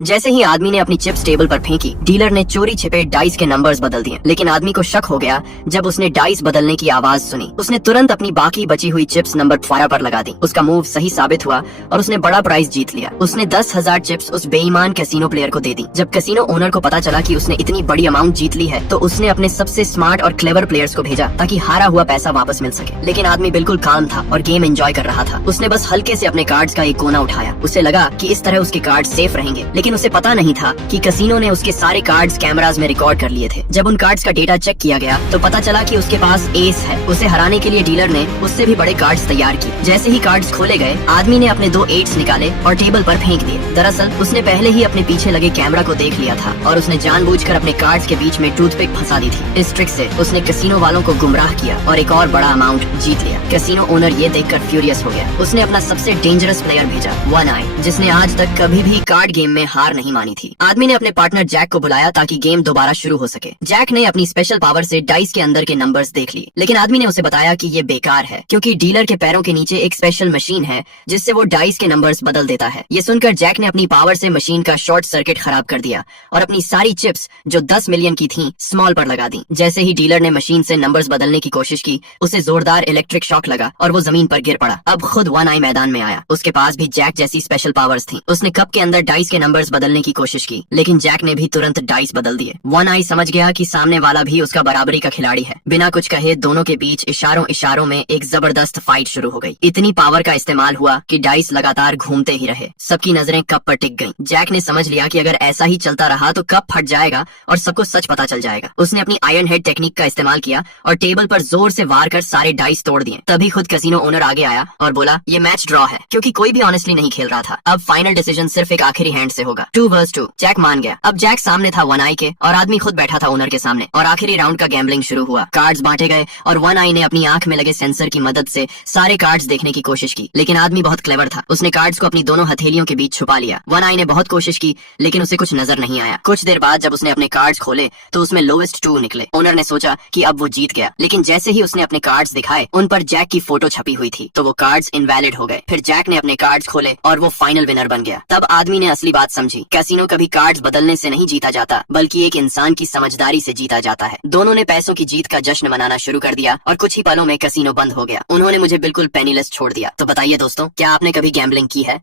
जैसे ही आदमी ने अपनी चिप्स टेबल पर फेंकी, डीलर ने चोरी छिपे डाइस के नंबर्स बदल दिए। लेकिन आदमी को शक हो गया जब उसने डाइस बदलने की आवाज सुनी। उसने तुरंत अपनी बाकी बची हुई चिप्स नंबर 12 पर लगा दी। उसका मूव सही साबित हुआ और उसने बड़ा प्राइज जीत लिया। उसने 10,000 चिप्स उस बेईमान कैसीनो प्लेयर को दे दी। जब कैसीनो ओनर को पता चला कि उसने इतनी बड़ी अमाउंट जीत ली है, तो उसने अपने सबसे स्मार्ट और क्लेवर प्लेयर्स को भेजा ताकि हारा हुआ पैसा वापस मिल सके। लेकिन आदमी बिल्कुल काम था और गेम एंजॉय कर रहा था। उसने बस हल्के से अपने कार्ड्स का एक कोना उठाया। उसे लगा कि इस तरह उसके कार्ड सेफ रहेंगे, लेकिन उसे पता नहीं था कि कैसीनो ने उसके सारे कार्ड्स कैमरास में रिकॉर्ड कर लिए थे। जब उन कार्ड्स का डेटा चेक किया गया तो पता चला कि उसके पास एस है। उसे हराने के लिए डीलर ने उससे भी बड़े कार्ड्स तैयार किए। जैसे ही कार्ड्स खोले गए, आदमी ने अपने 2 एट्स निकाले और टेबल पर फेंक दिए। दरअसल उसने पहले ही अपने पीछे लगे कैमरा को देख लिया था और उसने जानबूझकर अपने कार्ड्स के बीच में टूथपिक फंसा दी थी। इस ट्रिक से उसने कैसीनो वालों को गुमराह किया और एक और बड़ा अमाउंट जीत लिया। कैसीनो ओनर ये देखकर फ्यूरियस हो गया। उसने अपना सबसे डेंजरस प्लेयर भेजा, वन आई, जिसने आज तक कभी भी कार्ड गेम में हार नहीं मानी थी। आदमी ने अपने पार्टनर जैक को बुलाया ताकि गेम दोबारा शुरू हो सके। जैक ने अपनी स्पेशल पावर से डाइस के अंदर के नंबर्स देख लिए, लेकिन आदमी ने उसे बताया कि ये बेकार है क्योंकि डीलर के पैरों के नीचे एक स्पेशल मशीन है जिससे वो डाइस के नंबर्स बदल देता है। ये सुनकर जैक ने अपनी पावर से मशीन का शॉर्ट सर्किट खराब कर दिया और अपनी सारी चिप्स जो 10 मिलियन की थीं स्मॉल पर लगा दी। जैसे ही डीलर ने मशीन से नंबर्स बदलने की कोशिश की, उसे जोरदार इलेक्ट्रिक शॉक लगा और वो जमीन पर गिर पड़ा। अब खुद वन आई मैदान में आया। उसके पास भी जैक जैसी स्पेशल पावर्स थी। उसने कप के अंदर डाइस के नंबर्स बदलने की कोशिश की, लेकिन जैक ने भी तुरंत डाइस बदल दिए। वन आई समझ गया कि सामने वाला भी उसका बराबरी का खिलाड़ी है। बिना कुछ कहे दोनों के बीच इशारों इशारों में एक जबरदस्त फाइट शुरू हो गई। इतनी पावर का इस्तेमाल हुआ कि डाइस लगातार घूमते ही रहे। सबकी नजरें कप पर टिक गईं। जैक ने समझ लिया कि अगर ऐसा ही चलता रहा तो कप फट जाएगा और सबको सच पता चल जाएगा। उसने अपनी आयरन हेड टेक्निक का इस्तेमाल किया और टेबल पर जोर से वार कर सारे डाइस तोड़ दिए। तभी खुद कैसीनो ओनर आगे आया और बोला, ये मैच ड्रॉ है क्योंकि कोई भी ऑनेस्टली नहीं खेल रहा था। अब फाइनल डिसीजन सिर्फ एक आखिरी हैंड से होगा। 2 वर्सेस 2। जैक मान गया। अब जैक सामने था वन आई के और आदमी खुद बैठा था ओनर के सामने। और आखिरी राउंड का गैम्बलिंग शुरू हुआ। कार्ड्स बांटे गए और वन आई ने अपनी आंख में लगे सेंसर की मदद से सारे कार्ड्स देखने की कोशिश की, लेकिन आदमी बहुत क्लेवर था। उसने कार्ड्स को अपनी दोनों हथेलियों के बीच छुपा लिया। वन आई ने बहुत कोशिश की, लेकिन उसे कुछ नजर नहीं आया। कुछ देर बाद जब उसने अपने कार्ड्स खोले तो उसमें लोएस्ट 2 निकले। ओनर ने सोचा कि अब वो जीत गया, लेकिन जैसे ही उसने अपने कार्ड्स दिखाए, उन पर जैक की फोटो छपी हुई थी, तो वो कार्ड्स इनवैलिड हो गए। फिर जैक ने अपने कार्ड्स खोले और वो फाइनल विनर बन गया। तब आदमी ने असली बात समझी। कैसीनो कभी कार्ड्स बदलने से नहीं जीता जाता, बल्कि एक इंसान की समझदारी से जीता जाता है। दोनों ने पैसों की जीत का जश्न मनाना शुरू कर दिया और कुछ ही पलों में कैसीनो बंद हो गया। उन्होंने मुझे बिल्कुल पेनीलेस छोड़ दिया। तो बताइए दोस्तों, क्या आपने कभी गैम्बलिंग की है?